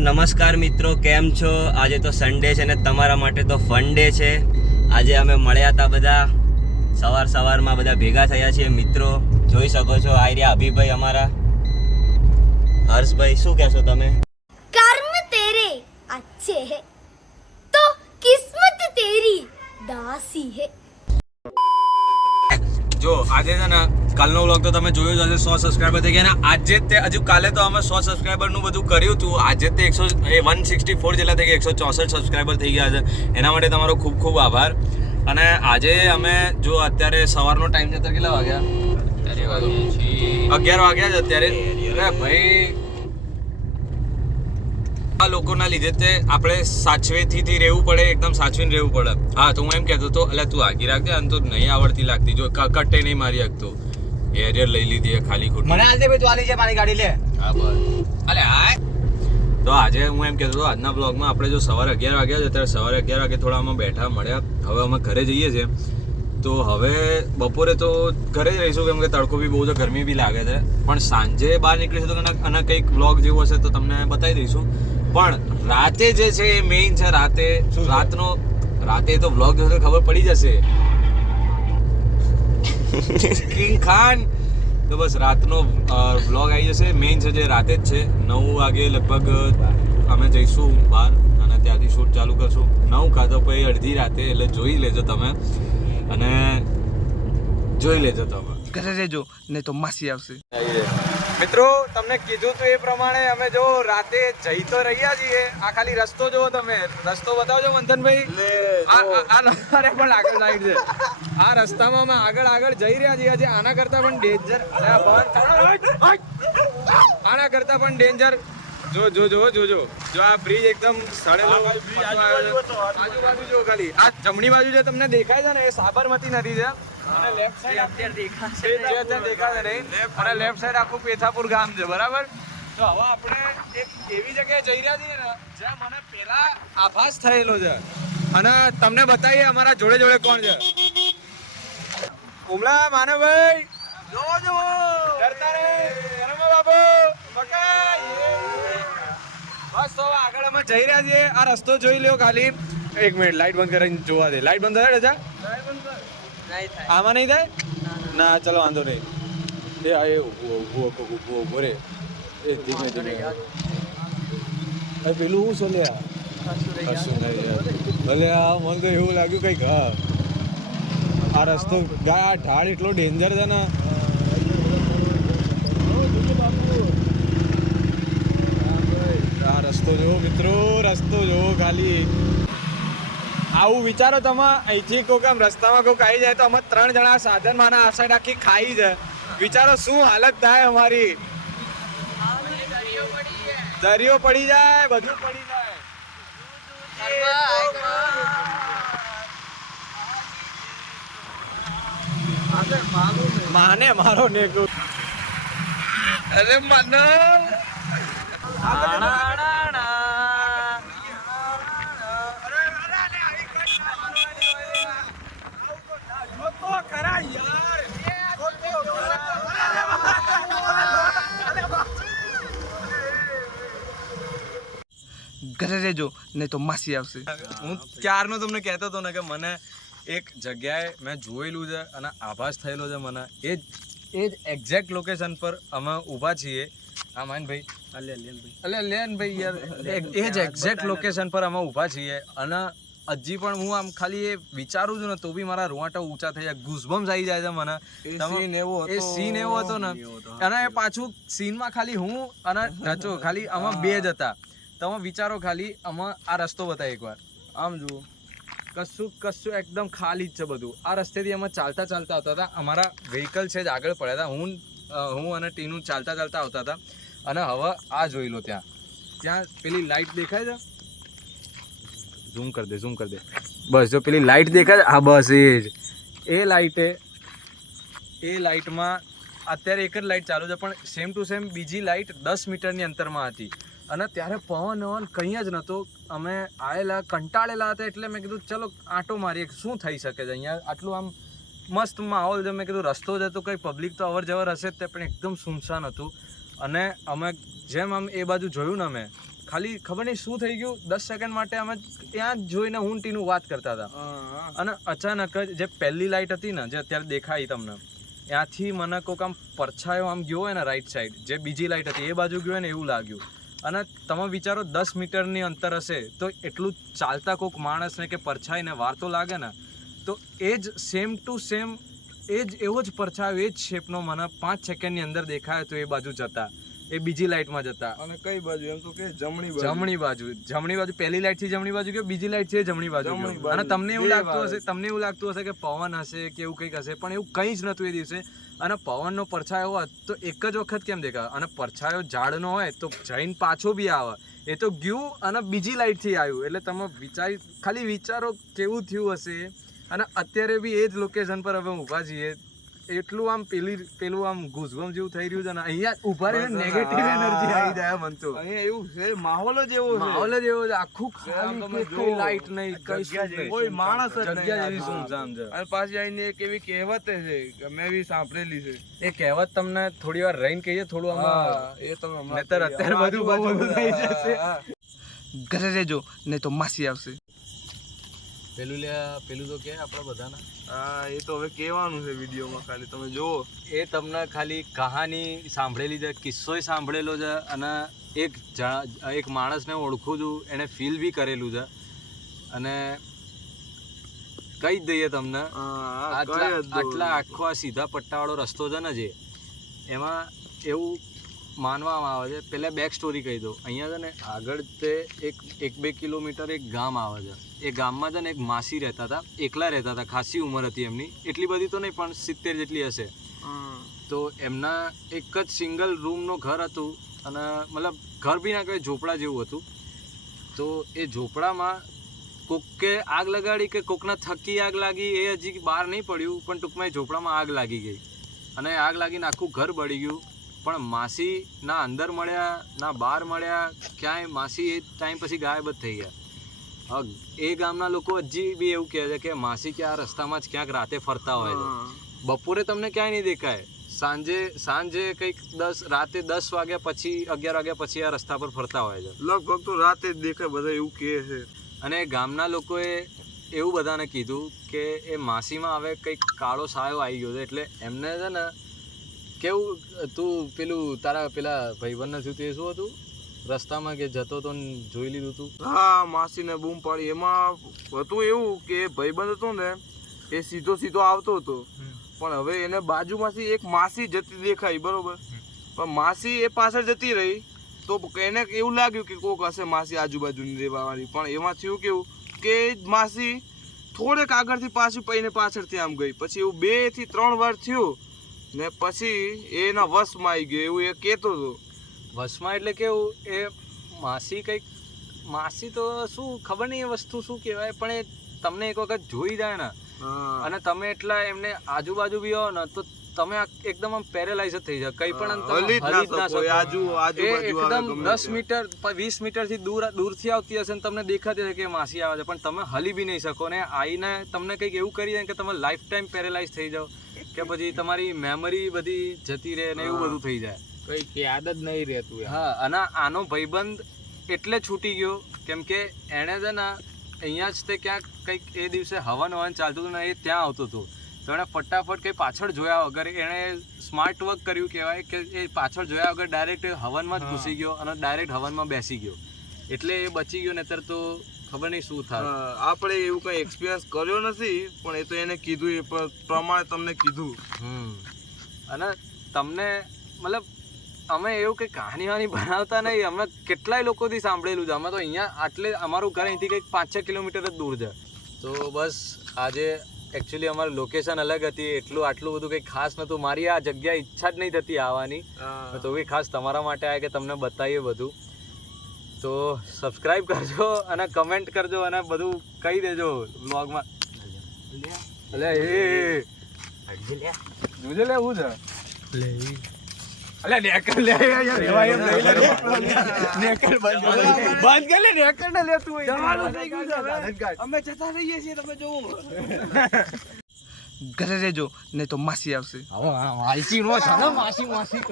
નમસ્કાર મિત્રો, કેમ છો? આજે તો સન્ડે છે ને તમારા માટે તો ફન ડે છે. આજે અમે મળ્યા હતા બધા, સવારમાં બધા ભેગા થયા છીએ મિત્રો. જોઈ શકો છો આ રહ્યા અભિભાઈ અમારા. હર્ષભાઈ, શું કહેશો તમે? कर्म तेरे अच्छे है तो किस्मत तेरी दासी है. જો આજે છે ને કાલનો વ્લોગ તો તમે જોયો જ હશે, 100 સબસ્ક્રાઇબર થઈ ગયા. અને આજે તે હજુ કાલે તો અમે 100 સબસ્ક્રાઇબરનું બધું કર્યું હતું. આજે તે 164 જેટલા થઈ ગયા, 164 સબસ્ક્રાઇબર થઈ ગયા છે. એના માટે તમારો ખૂબ ખૂબ આભાર. અને આજે અમે જો અત્યારે સવારનો ટાઈમ છે, અત્યારે કેટલા વાગ્યા? 11 વાગ્યા છે અત્યારે. અરે ભાઈ, આ લોકોના લીધે તે આપણે સાચવેથી રહેવું પડે, એકદમ સાચવીને રહેવું પડે. હા, તો હું એમ કહેતો હતો, એટલે તું આગી રાખજે, અને તો નહીં આવડતી લાગતી, જો કટ્ટે નહીં મારી શકતો. એરિયર લઈ લીધી ખાલી ખોટી. મને આજે ભાઈ તું આલી છે મારી ગાડી લે. હા બસ. અલે હાય. તો આજે હું એમ કહેતો હતો, આજના બ્લોગમાં આપણે જો સવારે 11 વાગ્યા છે, અત્યારે સવારે 11 વાગે થોડા અમે બેઠા મળ્યા. હવે અમે ઘરે જઈએ છીએ. તો હવે બપોરે તો ઘરે જ રહીશું, કેમ કે તડકો બી બહુ છે, ગરમી બી લાગે છે. પણ સાંજે બહાર નીકળીશું તો અને કંઈક બ્લોગ જેવો હશે તો તમને બતાવી દઈશું. પણ રાતે જે છે એ મેઇન છે. રાતે તો બ્લોગ જોશે ખબર પડી જશે. કિંગ ખાન. તો બસ રાતનો બ્લોગ આવી જશે. મેઇન છે જે રાતે જ છે. 9 વાગે લગભગ અમે જઈશું બહાર અને ત્યાંથી શૂટ ચાલુ કરશું. 9 કાં તો પછી અડધી રાતે, એટલે જોઈ લેજો તમે. અને જોઈ લેજો તમે, ઘરે રહેજો નહીં તો માસી આવશે. મિત્રો, તમને કીધું તો એ પ્રમાણે અમે જો રાતે જઈ તો રહ્યા છીએ. આ ખાલી રસ્તો જોવો તમે, રસ્તો બતાવજો મંથનભાઈ. અરે પણ આગળ સાઈડ છે. આ રસ્તામાં અમે આગળ જઈ રહ્યા છીએ. આજે આના કરતા પણ ડેન્જર, આના કરતા પણ ડેન્જર. જો આ બ્રિજ એકદમ સડેલો આજુબાજુ જો ખાલી આ જમણી બાજુ જે તમને દેખાય છે ને એ સાબરમતી નદી છે. અને લેફ્ટ સાઈડ અત્યારે દેખાશે નહીં. અને લેફ્ટ સાઈડ આખું પેથાપુર ગામ છે, બરાબર. તો હવે આપણે એક એવી જગ્યાએ જઈ રહ્યા છીએ ને જ્યાં મને પહેલા આભાસ થયેલો છે. અને તમને બતાવીએ અમારા જોડે કોણ છે. ઉમલા માનવભાઈ, જોવો ડરતા રે બાબુ બસ. તો આગળ અમે જઈ રહ્યા છીએ. આ રસ્તો જોઈ લ્યો ખાલી. એક મિનિટ, લાઈટ બંધ કરીને જોવા દે. લાઈટ બંધ થાય રજા? આમાં નહીં થાય ના? ચલો વાંધો નહીં. એ ઉભો રે. એ ધીમે પેલું હું શું લે ભલે. આ મને તો એવું લાગ્યું કંઈક. હા, આ રસ્તો આ ઢાળ એટલો ડેન્જર છે ને. આ રસ્તો જોવો મિત્રો, રસ્તો જોવો ખાલી. આવું વિચારો તમે, અહીંથી કોઈક આમ રસ્તામાં કોઈક આવી જાય તો અમે 3 જણા સાધનમાં આ સાઈડ આખી ખાઈ છે. વિચારો શું હાલત થાય અમારી. દરિયો પડી જાય, બધું પડી જાય. માને મારો ને અરે મને ઘરે રહેજો નહીં તો માસી આવશે. હું ક્યારનો તમને કહેતો હતો ને કે મને એક જગ્યાએ મેં જોયેલું છે અને આભાસ થયેલો છે મને. એ જ એક્ઝેક્ટ લોકેશન પર અમે ઊભા છીએ. આ માનભાઈ લેનભાઈ યાર, એ જ એક્ઝેક્ટ લોકેશન પર અમે ઊભા છીએ. અને હજી પણ હું આમ ખાલી એ વિચારું છું ને તો બી મારા રૂવાટા ઊંચા થઈ જાય, ગૂઝબમ્સ આવી જાય છે મને. એ સીન એવો હતો ને. અને એ પાછું સીનમાં ખાલી હું અને ઢચો ખાલી આમાં 2 જ હતા. તમે વિચારો ખાલી. આમાં આ રસ્તો બતાય એકવાર. આમ જુઓ, કશું એકદમ ખાલી જ છે બધું. આ રસ્તેથી અમે ચાલતા આવતા હતા. અમારા વ્હીકલ છે જ આગળ પડ્યા હતા. હું અને ટીનું ચાલતા આવતા હતા. અને હવે આ જોઈ લો, ત્યાં પેલી લાઈટ દેખાય છે. ઝૂમ કરી દે. બસ જો પેલી લાઈટ દેખાય છે, હા બસ એ લાઈટમાં અત્યારે એક જ લાઈટ ચાલુ છે, પણ સેમ ટુ સેમ બીજી લાઈટ 10 મીટરની અંતરમાં હતી. અને ત્યારે પવન કંઈ જ નહોતો. અમે આવેલા કંટાળેલા હતા, એટલે મેં કીધું ચલો આંટો મારીએ, શું થઈ શકે છે અહીંયા. આટલું આમ મસ્ત માહોલ છે. મેં કીધું રસ્તો જ હતો, કંઈ પબ્લિક તો અવર જવર હશે જ તે, પણ એકદમ સુનસાન હતું. અને અમે જેમ આમ એ બાજુ જોયું ને, અમે ખાલી ખબર નહીં શું થઈ ગયું 10 સેકન્ડ માટે અમે ત્યાં જ જોઈને હું ટીનું વાત કરતા હતા અને અચાનક જ જે પહેલી લાઇટ હતી ને જે અત્યારે દેખાઈ તમને ત્યાંથી મને કોઈક આમ પરછાયો આમ ગયો હોય ને રાઈટ સાઈડ જે બીજી લાઇટ હતી એ બાજુ ગયો હોય ને એવું લાગ્યું અને તમે વિચારો 10 મીટરની અંતર હશે તો એટલું ચાલતા કોઈક માણસને કે પરછાઈને વાર તો લાગે ને તો એ જ સેમ ટુ સેમ એ જ એવો જ પરછાયો એ જ શેપનો મને 5 સેકન્ડની અંદર દેખાયો તો એ બાજુ જતા એ બીજી લાઇટમાં જતા અને કઈ બાજુ એમ તો કે જમણી જમણી બાજુ પહેલી લાઇટ થી જમણી બાજુ ગયો બીજી લાઇટ થી જમણી બાજુ ગયો અને તમને એવું લાગતું હશે કે પવન હશે કે એવું કંઈક હશે પણ એવું કંઈ જ નહોતું એ દિવસે અને પવનનો પરછાયો હોત તો એક જ વખત કેમ દેખાય અને પરછાયો ઝાડનો હોય તો જઈને પાછો બી આવે એ તો ગયું અને બીજી લાઇટ થી આવ્યું એટલે તમે ખાલી વિચારો કેવું થયું હશે અને અત્યારે બી એ જ લોકેશન પર હવે ઊભા છીએ એટલું આમ પેલું આમ ગુઝબમ જેવું થઈ રહ્યું છે ને અહીંયા ઉભા રહીને નેગેટિવ એનર્જી આવી જાય મન તો અહીંયા એવું છે માહોલ જ એવો છે આખું ખાલી કોઈ લાઈટ નહીં કઈ કોઈ માણસ જ જગ્યા જેવી સુમસામ છે અને પાછી આઈને એક એવી કહેવત છે કે મેં બી સાંભળેલી છે એ કહેવત તમને થોડી વાર રહીને કહીએ થોડું આમાં એ તમે નહીતર અત્યારે બધું થઈ જશે ઘરે રહેજો નહીં તો માસી આવશે પેલું તો કે આપણા બધાના હા એ તો હવે કહેવાનું છે વિડીયોમાં ખાલી તમે જુઓ એ તમને ખાલી કહાની સાંભળેલી છે કિસ્સોય સાંભળેલો છે અને એક માણસને ઓળખું છું એણે ફીલ બી કરેલું છે અને કહી જ દઈએ તમને આટલા આખો આ સીધા પટ્ટાવાળો રસ્તો છે ને જે એમાં એવું માનવામાં આવે છે પહેલાં બેક સ્ટોરી કહી દઉં અહીંયા છે ને આગળ તે 1-2 કિલોમીટર એક ગામ આવે છે એ ગામમાં છે ને એક માસી રહેતા હતા એકલા રહેતા હતા ખાસી ઉંમર હતી એમની એટલી બધી તો નહીં પણ 70 જેટલી હશે તો એમના એક જ સિંગલ રૂમનું ઘર હતું અને મતલબ ઘર બી ના કહેવાય ઝોપડા જેવું હતું તો એ ઝોપડામાં કોકે આગ લગાડી કે કોકના થકી આગ લાગી એ હજી બહાર નહીં પડ્યું પણ ટૂંકમાં એ ઝોપડામાં આગ લાગી ગઈ અને આગ લાગીને આખું ઘર બળી ગયું પણ માસી ના અંદર મળ્યા ના બહાર મળ્યા ક્યાંય માસી એ ટાઈમ પછી ગાયબ જ થઈ ગયા એ ગામના લોકો હજી બી એવું કહે છે કે માસી કે આ રસ્તામાં જ ક્યાંક રાતે ફરતા હોય છે બપોરે તમને ક્યાંય નહીં દેખાય સાંજે કંઈક રાતે 10 વાગ્યા પછી 11 વાગ્યા પછી આ રસ્તા પર ફરતા હોય છે લગભગ તો રાતે જ દેખાય બધા એવું કહે છે અને ગામના લોકોએ એવું બધાને કીધું કે એ માસીમાં હવે કંઈક કાળો સાયો આવી ગયો છે એટલે એમને છે ને કેવું તું તારા પેલા ભાઈબંધને થયું તે શું હતું રસ્તામાં કે જતો તો જોઈ લીધું તું હા માસીને બૂમ પાડી એમાં હતું એવું કે ભાઈબંધ હતો ને એ સીધો આવતો હતો પણ હવે એને બાજુમાંથી એક માસી જતી દેખાઈ બરોબર પણ માસી એ પાછળ જતી રહી તો એને એવું લાગ્યું કે કોક હશે માસી આજુબાજુની રહેવાવાળી પણ એમાં થયું કેવું કે માસી થોડેક આગળથી પાછી પઈને પાછળથી આમ ગઈ પછી એવું 2 થી 3 વાર થયું ને પછી એના વશમાં આવી ગયો એવું એ કહેતો હતો વશમાં એટલે કેવું એ માસી તો શું ખબર નહીં એ વસ્તુ શું કહેવાય પણ એ તમને એક વખત જોઈ જાય ને અને તમે એટલા એમને આજુબાજુ બી હો ને તો તમે એકદમ આમ પેરેલાઇઝ જ થઈ જાય કઈ પણ એકદમ 10 મીટર 20 મીટરથી દૂરથી આવતી હશે ને તમને દેખાતી હશે કે માસી આવે છે પણ તમે હલી બી નહીં શકો ને આવીને તમને કંઈક એવું કરી દે કે તમે લાઈફ ટાઈમ પેરેલાઇઝ થઈ જાઓ કે પછી તમારી મેમરી બધી જતી રહે ને એવું બધું થઈ જાય કંઈક યાદ જ નહીં રહેતું હા અને આનો ભાઈબંધ એટલે છૂટી ગયો કેમ કે એણે છે ને અહીંયા જ તે ક્યાંક કંઈક એ દિવસે હવન ચાલતું હતું ને એ ત્યાં આવતું હતું તો એણે ફટાફટ કંઈ પાછળ જોયા વગર એણે સ્માર્ટ વર્ક કર્યું કહેવાય કે એ પાછળ જોયા વગર ડાયરેક્ટ હવનમાં જ ઘૂસી ગયો અને ડાયરેક્ટ હવનમાં બેસી ગયો એટલે એ બચી ગયો નહીતર તો ખબર નહીં શું થાય આપણે એવું કંઈ એક્સપિરિયન્સ કર્યો નથી પણ એ તો એને કીધું એ પ્રમાણે તમને કીધું અને તમને મતલબ અમે એવું કંઈ કહાની વાની બનાવતા નહીં અમે કેટલાય લોકોથી સાંભળેલું છે અમે તો અહીંયા આટલે અમારું ઘર અહીંથી કંઈક 5-6 કિલોમીટર જ દૂર છે તો બસ આજે એકચ્યુઅલી અમારી લોકેશન અલગ હતી આટલું બધું કંઈ ખાસ નહોતું મારી આ જગ્યા ઈચ્છા જ નહીં થતી આવવાની તો બી ખાસ તમારા માટે આવ્યા કે તમને બતાવીએ બધું તો સબસ્ક્રાઈબ કરજો અને કમેન્ટ કરજો અને બધું કહી દેજો વ્લોગમાં અલે જોજે લે હું છે અલે નેકર લે યાર રેવાય એમ લઈ લે નેકર બંધ કર લે નેકર ને લે તું જવાનું થઈ ગયું છે અમે જતા રહીએ છીએ તમે જોવો ઘરે રહેજો નહીં તો માસી આવશે હવે માસી નો છે ને માસી